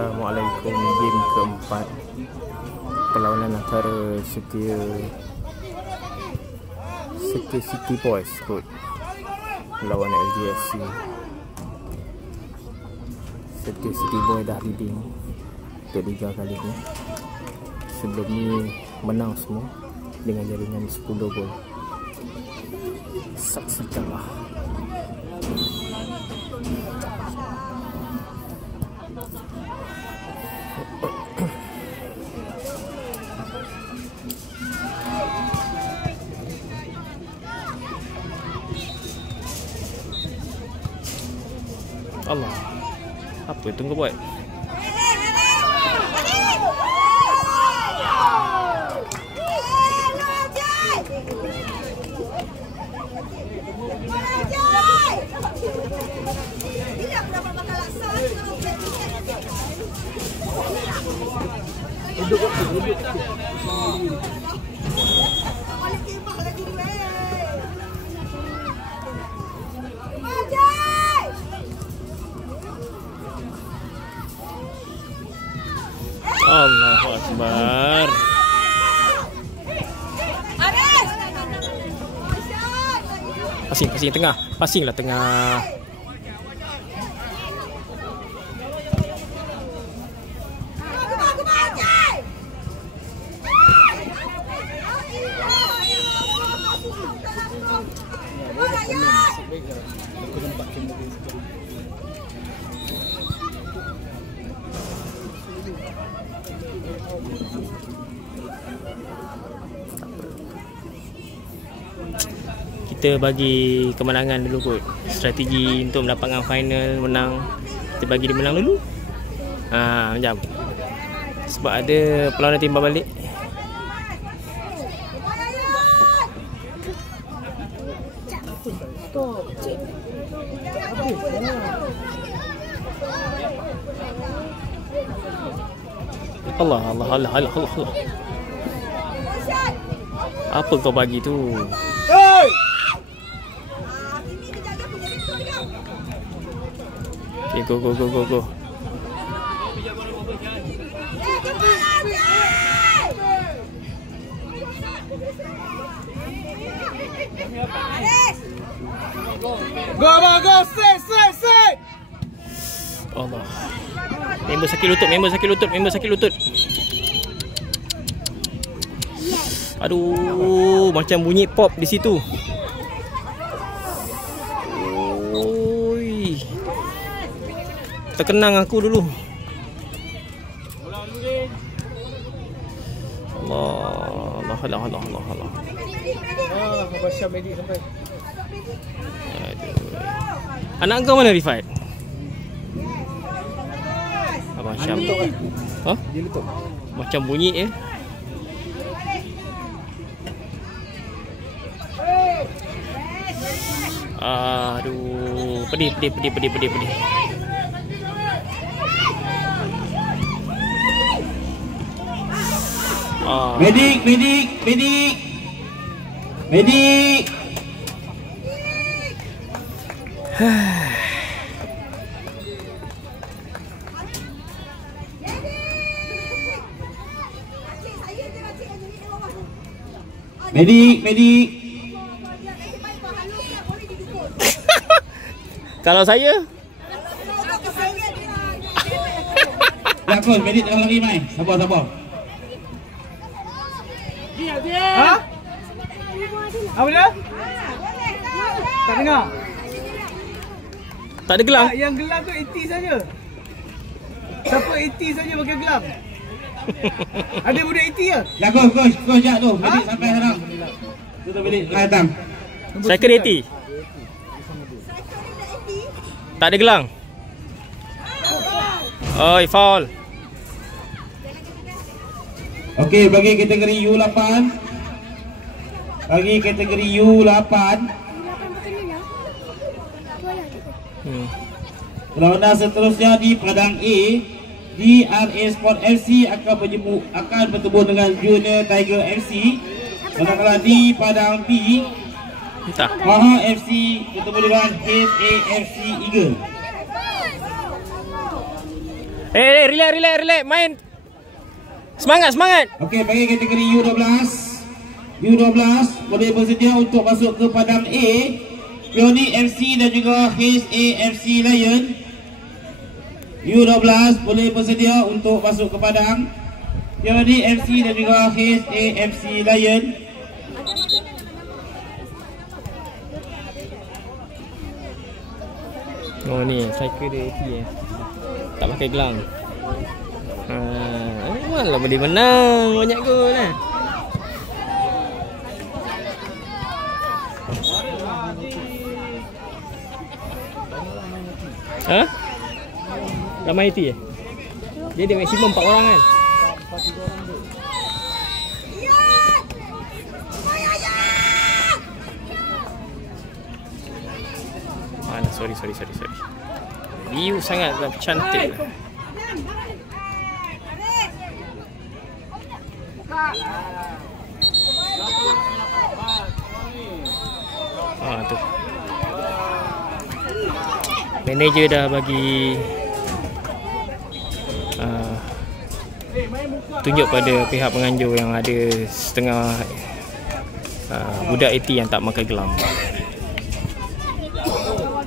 Assalamualaikum. Game keempat perlawanan antara Setia City Boys kot melawan LGFC. Setia City Boys dah leading ketiga kali ni. Sebelum ni menang semua dengan jaringan 10 gol. Saksikanlah. Allah, apa itu kau buat? Allahu Akbar. Passing tengah. Passing lah tengah. Kita bagi kemenangan dulu kot. Strategi untuk mendapatkan final menang, kita bagi dia menang dulu. Macam sebab ada perlawanan timbal balik. Allah. Apa kau bagi tu? Okay, go. Go, straight. Allah. Member sakit lutut. Aduh, macam bunyi pop di situ. Oi. Terkenang aku dulu. Allah. Abang Syam medik sampai. Aduh. Anak kau mana Rifat? Abang Syam. Dia letup. Macam bunyi ya. Aduh, pedih. Medik. Medik. Kalau saya Lakon, medik tengah lagi mai. Sabar. Ha? Apa dia? Tak dengar. tak ada gelang. Yang gelang tu 80 saja. Siapa 80 saja pakai gelang? Ada budak 80 ke? Ya, coach jap tu. Medik sampai sekarang. Tutup medik datang. Saya kena 80. Tak ada gelang. Oi, foul. Okey, bagi kategori U8. Perlawanan seterusnya di Padang A, DRA Sport FC akan bertemu dengan Junior Tiger FC. Manakala di Padang B, Maha FC bertemu dengan HAFC Eagle. Relax. Main. Semangat. Okey, bagi kategori U12. U12 boleh bersedia untuk masuk ke padang A. Pioni FC dan juga HAFC Lion. U12 boleh bersedia untuk masuk ke padang Pioni FC dan juga HAFC Lion. Oh ni, striker dia AT tak pakai gelang. Malah boleh menang banyak gol lah. Ramai AT Dia ada maksimum 4 orang kan. Sorry. Liu sangat cantik. Tu. Manager dah bagi tunjuk pada pihak penganjur yang ada setengah budak AT yang tak pakai gelang.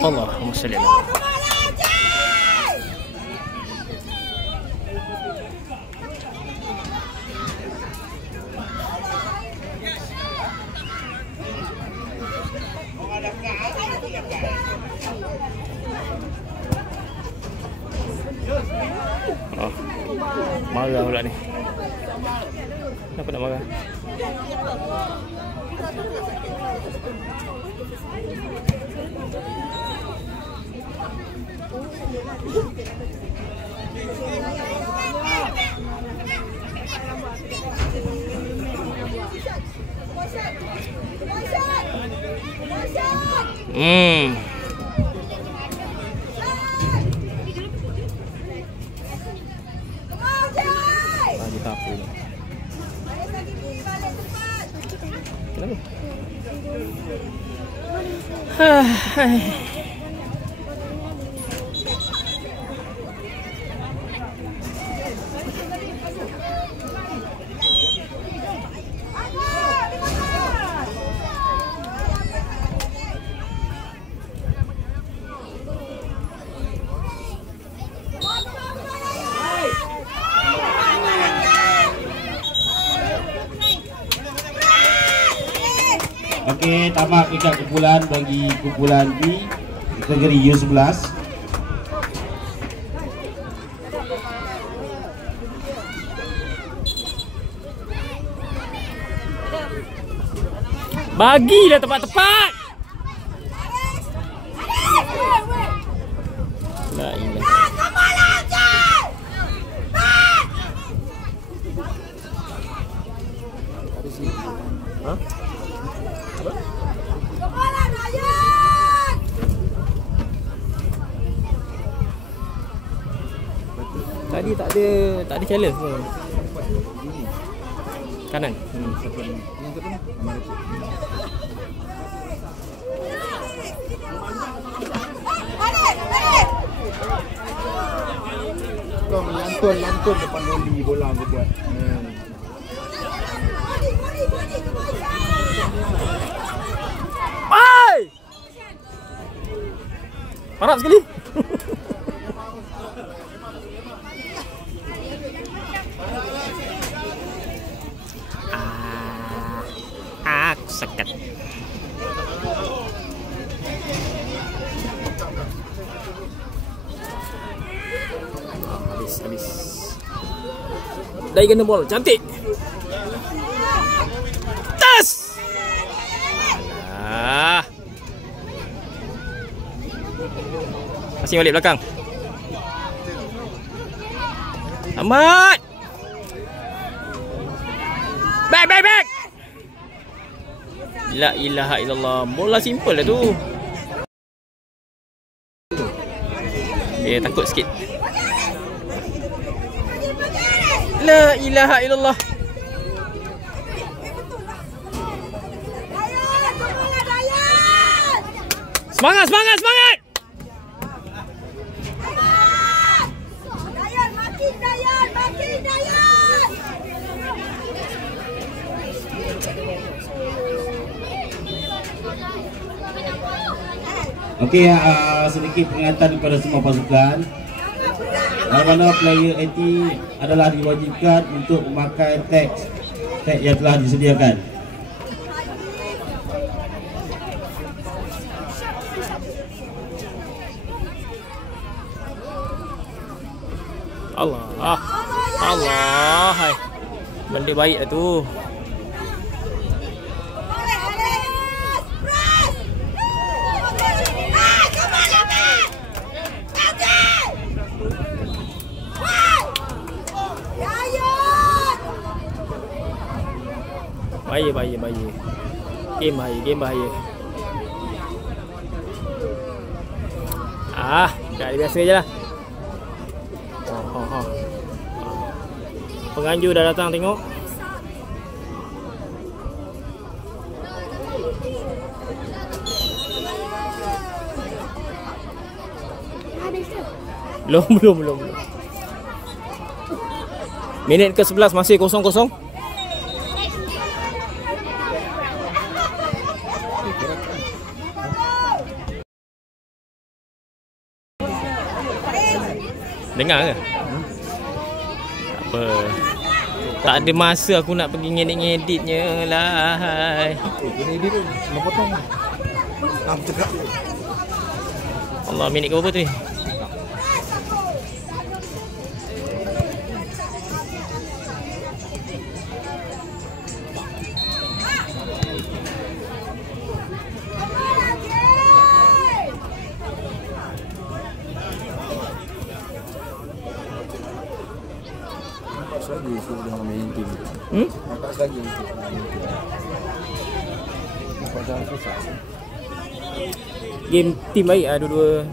Allahumma salli ala. Marah pula ni. Kenapa nak marah? Kita apa ni? Kenapa? Okey, tamat peringkat kumpulan bagi kumpulan B kategori U11. Bagilah tepat-tepat. La ilah. Ha? Tadi tak ada challenge pun. Kanan. Kau lantun depan volley bola kau buat. Hai! Harap sekali. Aku sekat. Habis. Dari kena bola cantik. Tas. Alah. Masih balik belakang. Amat. Back. La ilaha illallah. Bola simple lah tu. Dia takut sikit. La ilaha illallah. Semangat. Okey, sedikit peringatan kepada semua pasukan. Mana player AT adalah diwajibkan untuk memakai tag yang telah disediakan. Allah. Allah. Hai. Benda baik lah tu. Bahaya. Game bahaya. Dah biasa je lah. Penganjur dah datang tengok. Belum. Minit ke 11 masih 0-0. Dengar ke? Tak apa. Tak ada masa aku nak pergi ngedit-ngeditnya lah. Kena edit tu. Nak potong. Cakap. Allah, minit ke berapa tu? Lagi sudah main tim. Nampak lagi untuk main tim. Nampak jangan susah. Game tim baik lah dua-dua.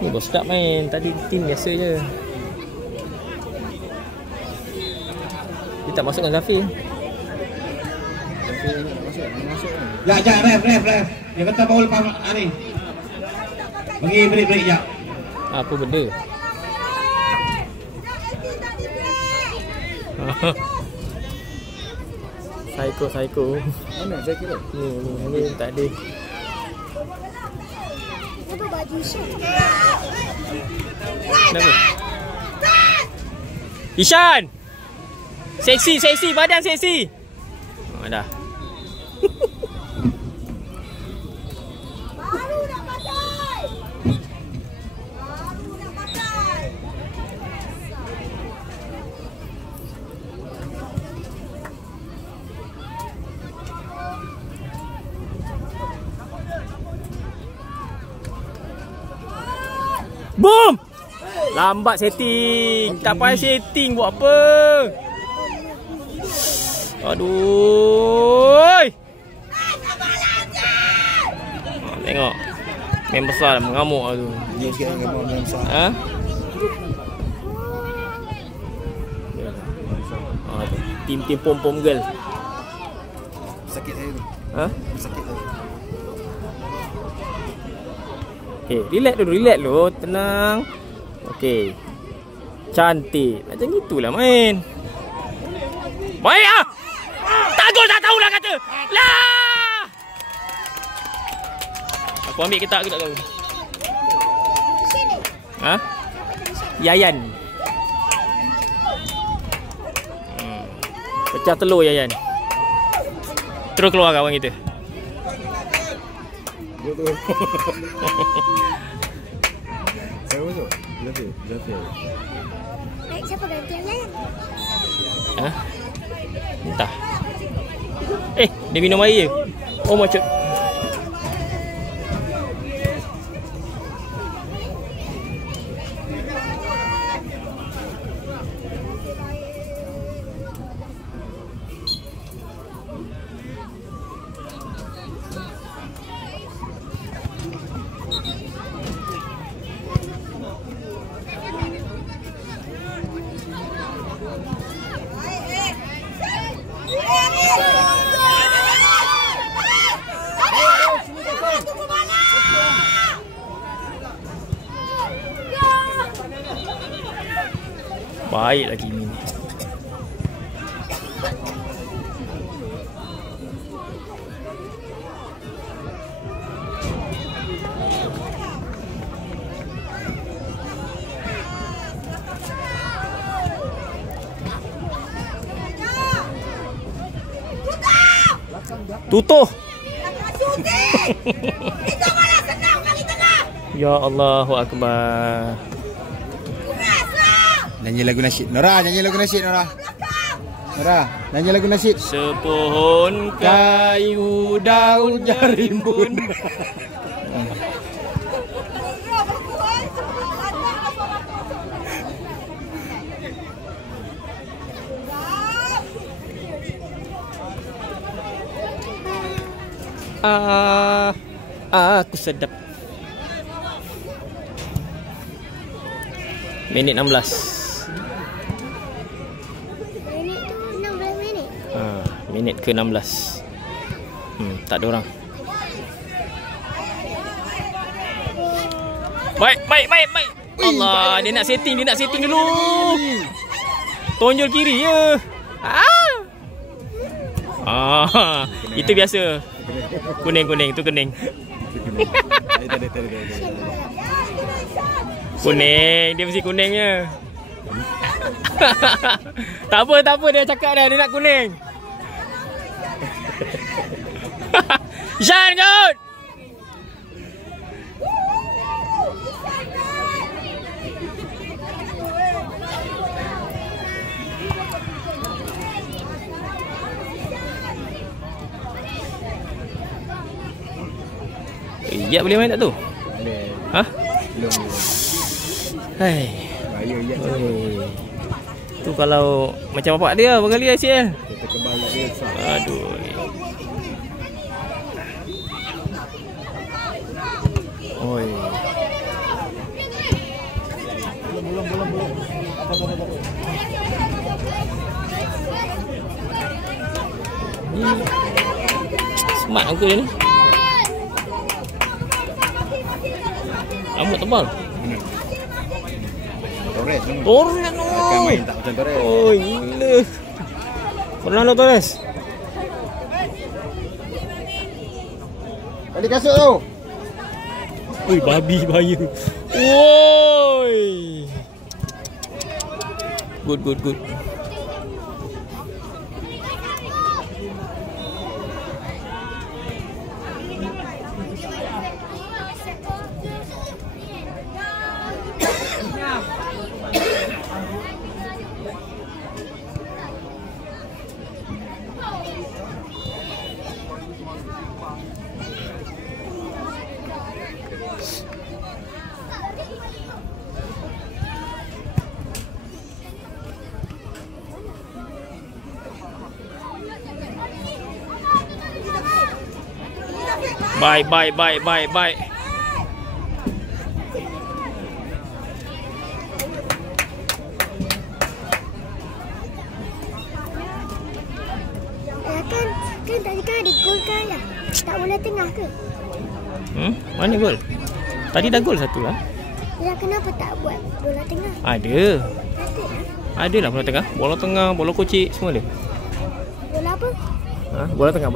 Ni baru start main. Tadi tim biasa je. Dia tak masukkan Zafir. Zafir masuk kan? Sekejap, ref. Dia kata baru lepas ni. Bagi break sekejap. Apa benda? Psycho. Mana Zaki tu? Ni tak ada. Apa baju syok? Kenapa? Ishan! Seksi, badan seksi. Dah. Baru nak pakai. Boom! Lambat setting. Tak payah setting buat apa? Aduh. Tengok. Main besar dah mengamuk lah tu. Dia sikit dengan main besar. Tim pom-pom girl. Sakit saya tu. Sakit saya. Okay, relax dulu, tenang. Okay. Cantik. Macam itulah main. Baik ah. Tak gol tak tahulah kata. Lah. Aku ambil ke tak aku tak tahu. Yayan. Pecah telur Yayan. Terus keluar kawan kita. Saya masuk. Zafir. Baik, siapa ganti yang lain? Entah. Dia minum air je. Oh macam baik lagi ni. Tutuh. Ya Allahu Akbar. Nyanyi lagu nasyid. Nora, nyanyi lagu nasyid Nora. Nora, nyanyi lagu nasyid. Sepohon kayu daun jarimbun. Aku sedap. Minit 16. Minit tu 16 minit. Minit ke 16. Tak ada orang. Baik. Allah, dia nak setting dulu. Tonjol kiri je. Itu biasa. Kuning tu kuning. Kuning, dia mesti kuningnya. Tak apa dia cakap dah, dia nak kuning. Ishan kot. Ya, boleh main tak tu? Boleh. Ha? Belum. Hai. Bahaya ya. Tu kalau macam bapak dia berapa kali ICL? Kita kebal dia. Aduh. Oi. Belum. Smart aku dia ni. Rambut tebal. Torres tu. Kan main tak macam Torres. Oh, gila. Fernando Torres. Balik kasut tu. Oi, babi bahaya. Woi. Good. Bye. Kan tadi kan ada gol kan lah. Tak bola tengah ke? Mana gol? Tadi dah gol satu lah. Ya, kenapa tak buat bola tengah? Ada. Ada lah bola tengah. Bola tengah, bola kocik, semua ada. Bola apa? Bola tengah.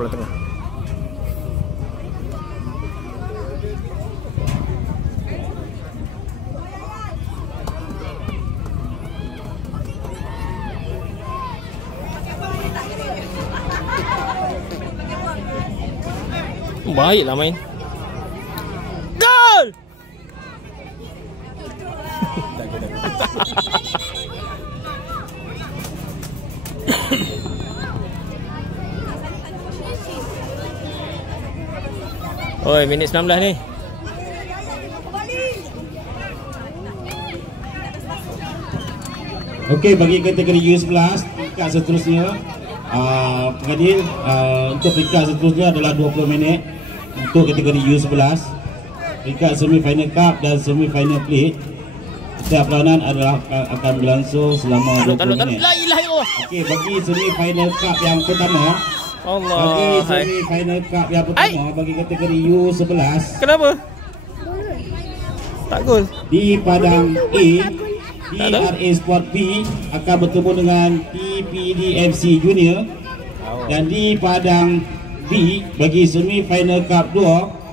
Baiklah main. Gol! Oi, minit 19 ni. Okey, bagi kategori U11 peringkat seterusnya pengadil untuk peringkat seterusnya adalah 20 minit untuk kategori U11. Peringkat semi-final cup dan semi-final plate. Setiap perlawanan akan berlangsung selama 20 minit. La ilaha illallah. Okey, bagi semi-final cup yang pertama, bagi semi-final cup yang pertama bagi kategori U11. Kenapa? Tak gol. Di padang A, DRA Sport B akan bertemu dengan TPDFC Junior. Dan di padang B bagi semi final cup 2